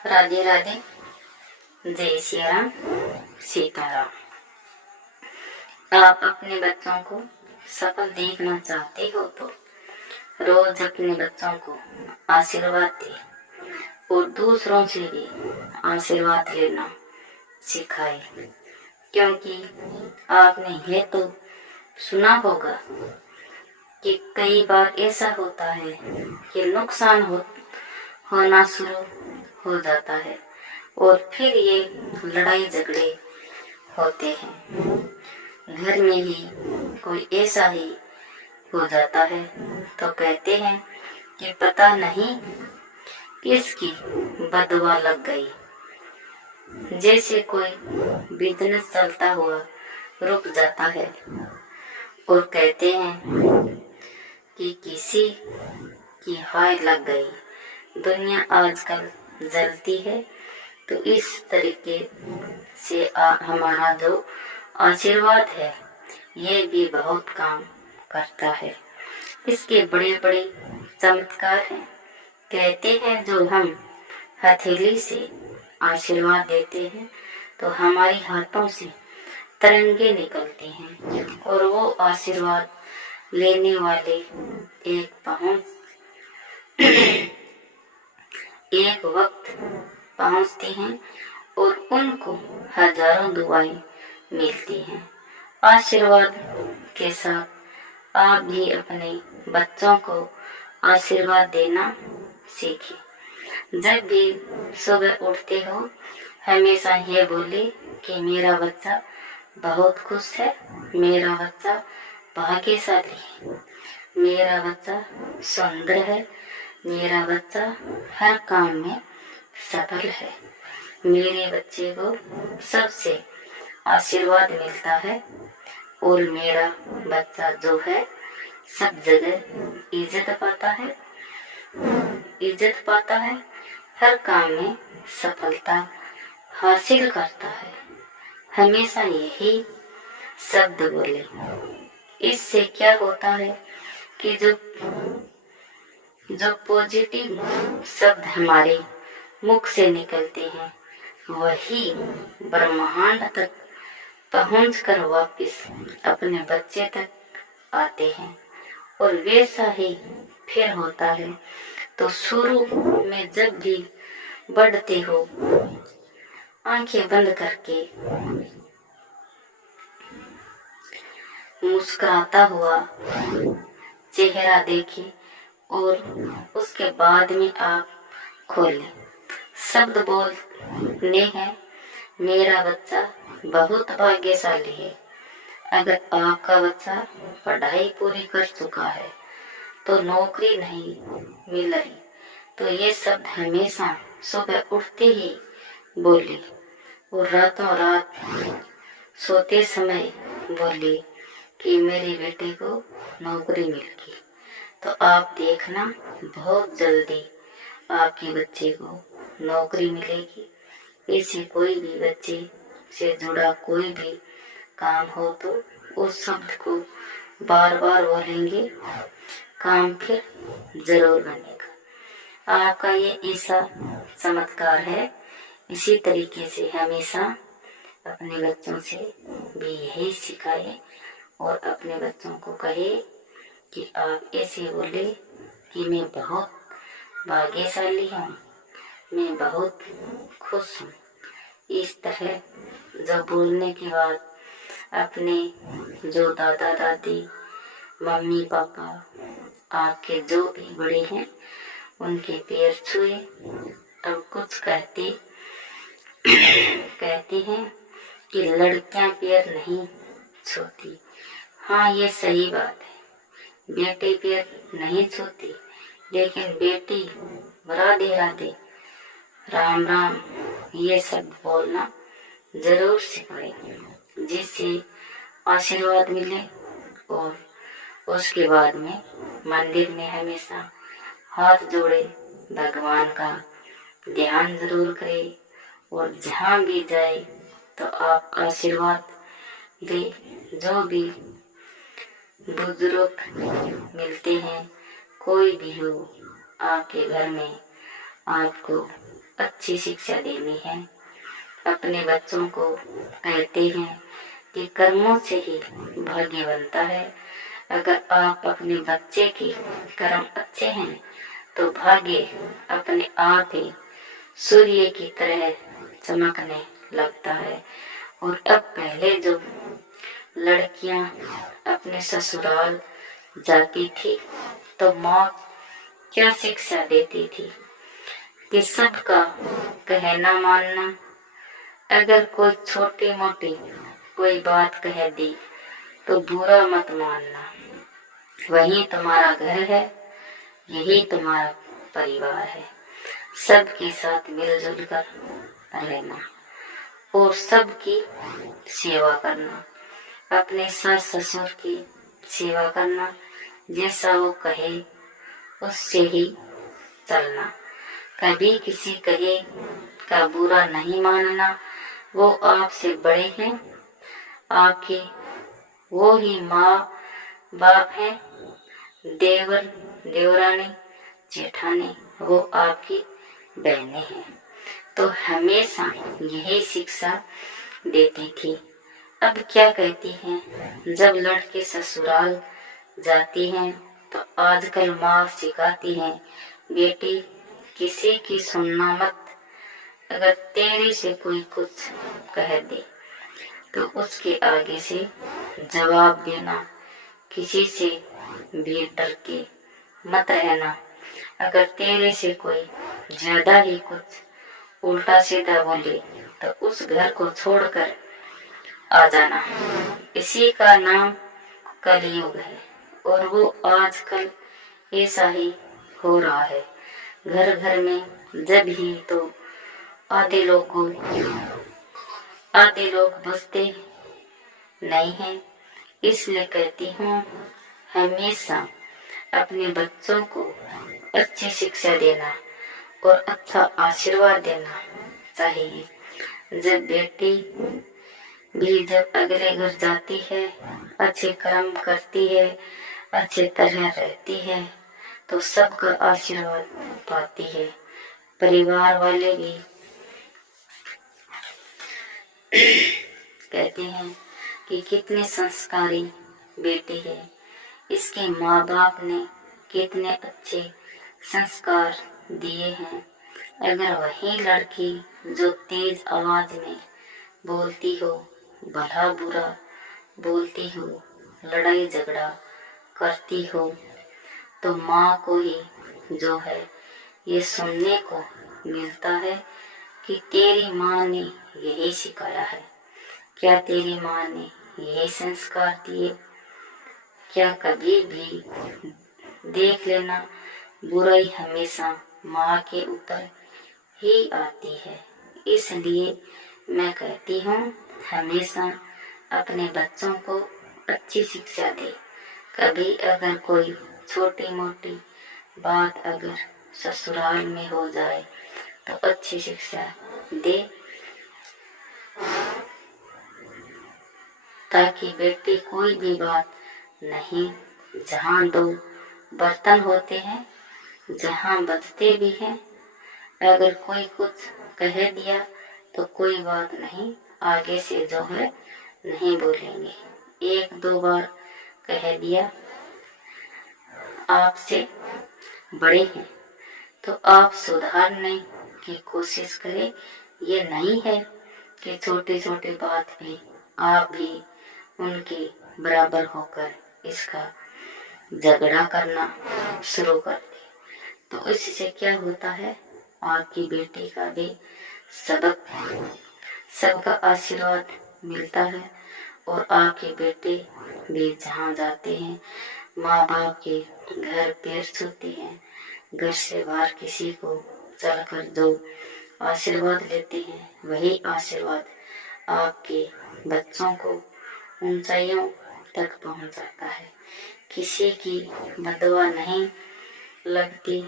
राधे राधे, जय श्री राम, सीताराम। आप अपने बच्चों को सफल देखना चाहते हो तो रोज अपने बच्चों को आशीर्वाद दें और दूसरों से भी आशीर्वाद लेना सिखाए, क्योंकि आपने ये तो सुना होगा कि कई बार ऐसा होता है कि नुकसान होना शुरू हो जाता है और फिर ये लड़ाई झगड़े होते हैं। घर में ही कोई ऐसा ही हो जाता है तो कहते हैं कि पता नहीं किसकी बददुआ लग गई। जैसे कोई बिजनेस चलता हुआ रुक जाता है और कहते हैं कि किसी की हाय लग गई। दुनिया आजकल जलती है, तो इस तरीके से हमारा जो आशीर्वाद है ये भी बहुत काम करता है। इसके बड़े बड़े चमत्कार हैं। कहते हैं जो हम हथेली से आशीर्वाद देते हैं तो हमारे हाथों से तरंगे निकलते हैं और वो आशीर्वाद लेने वाले एक वक्त पहुंचते हैं और उनको हजारों दुआएं मिलती हैं। आशीर्वाद के साथ आप भी अपने बच्चों को आशीर्वाद देना सीखें। जब भी सुबह उठते हो हमेशा ये बोले कि मेरा बच्चा बहुत खुश है, मेरा बच्चा भाग्यशाली है, मेरा बच्चा सुंदर है, मेरा बच्चा हर काम में सफल है। मेरे बच्चे को सबसे आशीर्वाद मिलता है और मेरा बच्चा जो है सब जगह इज्जत पाता है, हर काम में सफलता हासिल करता है। हमेशा यही शब्द बोले। इससे क्या होता है कि जो पॉजिटिव शब्द हमारे मुख से निकलते हैं वही ब्रह्मांड तक पहुंचकर वापस अपने बच्चे तक आते हैं। और वैसा ही फिर होता है। तो शुरू में जब भी बढ़ते हो आंखें बंद करके मुस्कुराता हुआ चेहरा देखें और उसके बाद में आप खोलें। शब्द बोलने हैं, मेरा बच्चा बहुत भाग्यशाली है। अगर आपका बच्चा पढ़ाई पूरी कर चुका है तो नौकरी नहीं मिल रही, तो ये शब्द हमेशा सुबह उठते ही बोले और रातों रात सोते समय बोले कि मेरे बेटे को नौकरी मिल गई। तो आप देखना बहुत जल्दी आपके बच्चे को नौकरी मिलेगी। ऐसे कोई भी बच्चे से जुड़ा कोई भी काम हो तो उस शब्द को बार बार बोलेंगे, काम फिर जरूर बनेगा। आपका ये ऐसा चमत्कार है। इसी तरीके से हमेशा अपने बच्चों से भी यही सिखाए और अपने बच्चों को कहे कि आप ऐसे बोले कि मैं बहुत भाग्यशाली हूँ, मैं बहुत खुश हूँ। इस तरह जब बोलने के बाद अपने जो दादा दादी, मम्मी पापा, आपके जो भी बड़े हैं उनके पैर छुए और कुछ कहते हैं कि लड़कियां पैर नहीं छूती। हाँ, ये सही बात है, बेटे पैर नहीं छूती, लेकिन बेटी राधे राधे, राम राम ये सब बोलना जरूर सिखाए, जिससे आशीर्वाद मिले। और उसके बाद में मंदिर में हमेशा हाथ जोड़े भगवान का ध्यान जरूर करे और जहाँ भी जाए तो आप आशीर्वाद ले। जो भी बुजुर्ग मिलते हैं, कोई भी हो आपके घर में, आपको अच्छी शिक्षा देनी है। अपने बच्चों को कहते हैं कि कर्मों से ही भाग्य बनता है। अगर आप अपने बच्चे के कर्म अच्छे हैं तो भाग्य अपने आप ही सूर्य की तरह चमकने लगता है। और अब पहले जो लड़कियां अपने ससुराल जाती थी तो माँ क्या शिक्षा देती थी कि सबका कहना मानना। अगर कोई छोटी मोटी कोई बात कह दी तो बुरा मत मानना, वही तुम्हारा घर है, यही तुम्हारा परिवार है। सबके साथ मिलजुल कर रहना और सबकी सेवा करना। अपने सास ससुर की सेवा करना, जैसा वो कहे उससे ही चलना। कभी किसी कहे का बुरा नहीं मानना। वो आपसे बड़े हैं, आपके वो ही माँ बाप हैं, देवर देवरानी जेठानी वो आपकी बहनें हैं। तो हमेशा यही शिक्षा देती थी। अब क्या कहती हैं, जब लड़के ससुराल जाती हैं तो आजकल माँ सिखाती हैं, बेटी किसी की सुनना मत। अगर तेरे से कोई कुछ कह दे तो उसके आगे से जवाब देना। किसी से भी डर के मत रहना। अगर तेरे से कोई ज्यादा ही कुछ उल्टा सीधा बोले तो उस घर को छोड़कर आ जाना। इसी का नाम कलयुग है और वो आजकल ऐसा ही हो रहा है। घर घर में जब ही तो आधे लोग बसते नहीं हैं। इसलिए कहती हूँ हमेशा अपने बच्चों को अच्छी शिक्षा देना और अच्छा आशीर्वाद देना चाहिए। जब बेटी भी जब अगले घर जाती है, अच्छे कर्म करती है, अच्छे तरह रहती है तो सबका आशीर्वाद पाती है। परिवार वाले भी कहते हैं कि कितनी संस्कारी बेटी है, इसके माँ बाप ने कितने अच्छे संस्कार दिए हैं। अगर वही लड़की जो तेज आवाज में बोलती हो, भला बुरा बोलती हो, लड़ाई झगड़ा करती हो तो माँ को ही जो है ये सुनने को मिलता है कि तेरी माँ ने यही सिखाया है। क्या तेरी माँ ने यही संस्कार दिए? क्या कभी भी देख लेना, बुराई हमेशा माँ के ऊपर ही आती है। इसलिए मैं कहती हूँ हमेशा अपने बच्चों को अच्छी शिक्षा दे। कभी अगर कोई छोटी मोटी बात अगर ससुराल में हो जाए तो अच्छी शिक्षा दे, ताकि बेटी कोई भी बात नहीं, जहाँ दो बर्तन होते हैं, जहाँ बजते भी हैं, अगर कोई कुछ कह दिया तो कोई बात नहीं, आगे से जो है नहीं बोलेंगे। एक दो बार कह दिया, आपसे बड़े हैं तो आप सुधारने की कोशिश करें। ये नहीं है कि छोटी छोटी बात पे आप भी उनके बराबर होकर इसका झगड़ा करना शुरू कर दे। तो इससे क्या होता है, आपकी बेटी का भी सबका आशीर्वाद मिलता है और आपके बेटे भी जहाँ जाते हैं माँ बाप के घर पैर छूते हैं, घर से बाहर किसी को चलकर जो आशीर्वाद लेते हैं वही आशीर्वाद आपके बच्चों को ऊंचाइयों तक पहुंचाता है। किसी की बददुआ नहीं लगती,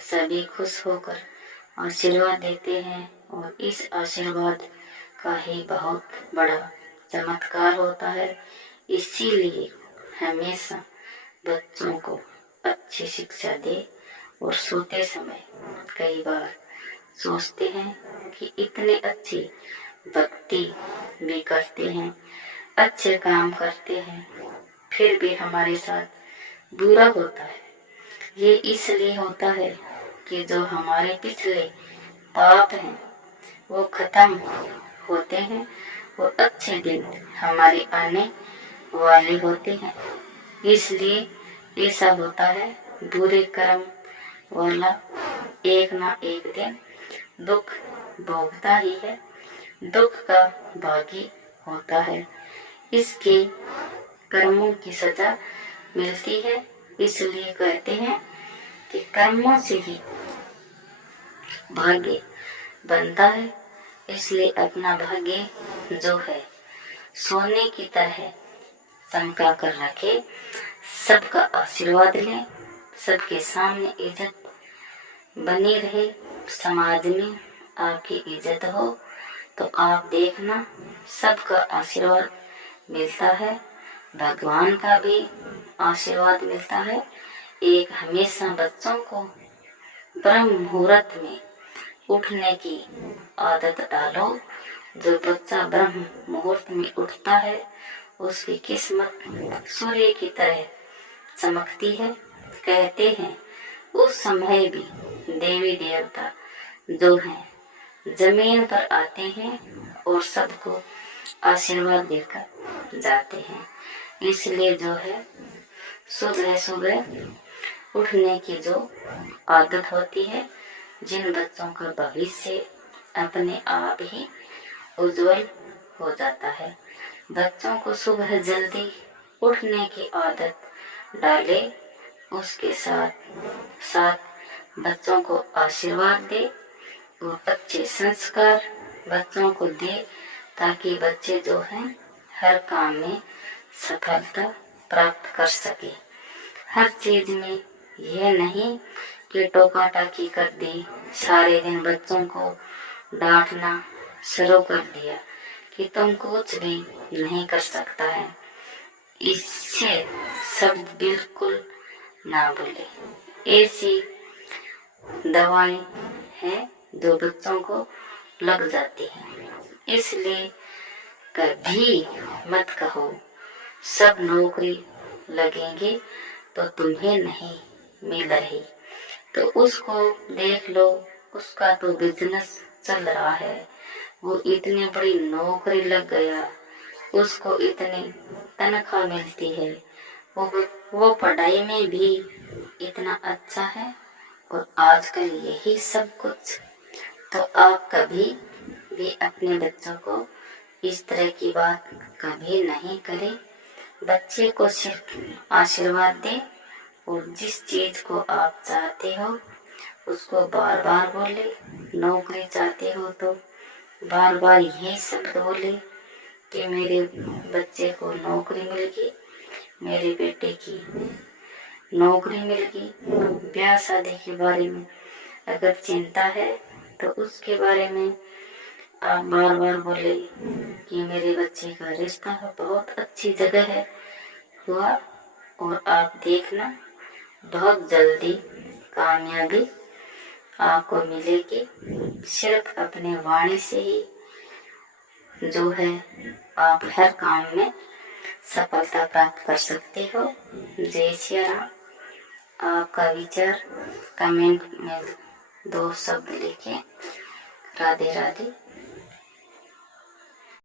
सभी खुश होकर आशीर्वाद देते हैं और इस आशीर्वाद का ही बहुत बड़ा चमत्कार होता है। इसीलिए हमेशा बच्चों को अच्छी शिक्षा दे और सोते समय कई बार सोचते हैं कि इतने अच्छी भक्ति भी करते हैं, अच्छे काम करते हैं, फिर भी हमारे साथ बुरा होता है। ये इसलिए होता है कि जो हमारे पिछले पाप हैं वो खत्म होते हैं और अच्छे दिन हमारे आने वाले होते हैं। इसलिए ऐसा होता है, बुरे कर्म वाला एक ना एक दिन दुख भोगता ही है, दुख का भागी होता है, इसके कर्मों की सजा मिलती है। इसलिए कहते हैं कि कर्मों से ही भाग्य बनता है। इसलिए अपना भाग्य जो है सोने की तरह संका कर रखे, सबका आशीर्वाद लें, सबके सामने इज्जत बनी रहे, समाज में आपकी इज्जत हो तो आप देखना सबका आशीर्वाद मिलता है, भगवान का भी आशीर्वाद मिलता है। एक हमेशा बच्चों को ब्रह्म मुहूर्त में उठने की आदत डालो। जो बच्चा ब्रह्म मुहूर्त में उठता है उसकी किस्मत सूर्य की तरह चमकती है। कहते हैं उस समय भी देवी देवता जो हैं जमीन पर आते हैं और सबको आशीर्वाद देकर जाते हैं। इसलिए जो है सुबह सुबह उठने की जो आदत होती है, जिन बच्चों का भविष्य अपने आप ही उज्जवल हो जाता है, बच्चों को सुबह जल्दी उठने की आदत डाले, उसके साथ साथ बच्चों को आशीर्वाद दे और अच्छे संस्कार बच्चों को दे, ताकि बच्चे जो हैं हर काम में सफलता प्राप्त कर सके। हर चीज में यह नहीं कि टोका टाकी कर दी, सारे दिन बच्चों को डांटना शुरू कर दिया कि तुम कुछ भी नहीं कर सकता है। इससे सब बिल्कुल ना बोले। ऐसी दवाएं हैं जो बच्चों को लग जाती हैं। इसलिए कभी मत कहो सब नौकरी लगेंगे तो तुम्हें नहीं मिल रही, तो उसको देख लो, उसका तो बिजनेस चल रहा है, वो इतनी बड़ी नौकरी लग गया, उसको इतनी तनख्वाह मिलती है, वो पढ़ाई में भी इतना अच्छा है और आजकल यही सब कुछ। तो आप कभी भी अपने बच्चों को इस तरह की बात कभी नहीं करें। बच्चे को सिर्फ आशीर्वाद दें और जिस चीज को आप चाहते हो उसको बार बार बोले। नौकरी चाहते हो तो बार बार यही शब्द बोले कि मेरे बच्चे को नौकरी मिल गई, मेरे बेटे की नौकरी मिल गई। ब्याह शादी के बारे में अगर चिंता है तो उसके बारे में आप बार बार बोले कि मेरे बच्चे का रिश्ता बहुत अच्छी जगह है हुआ, और आप देखना बहुत जल्दी कामयाबी आपको मिलेगी। सिर्फ अपने वाणी से ही जो है आप हर काम में सफलता प्राप्त कर सकते हो। जय श्री राम। आपका विचार कमेंट में 2 शब्द लिखें। राधे राधे।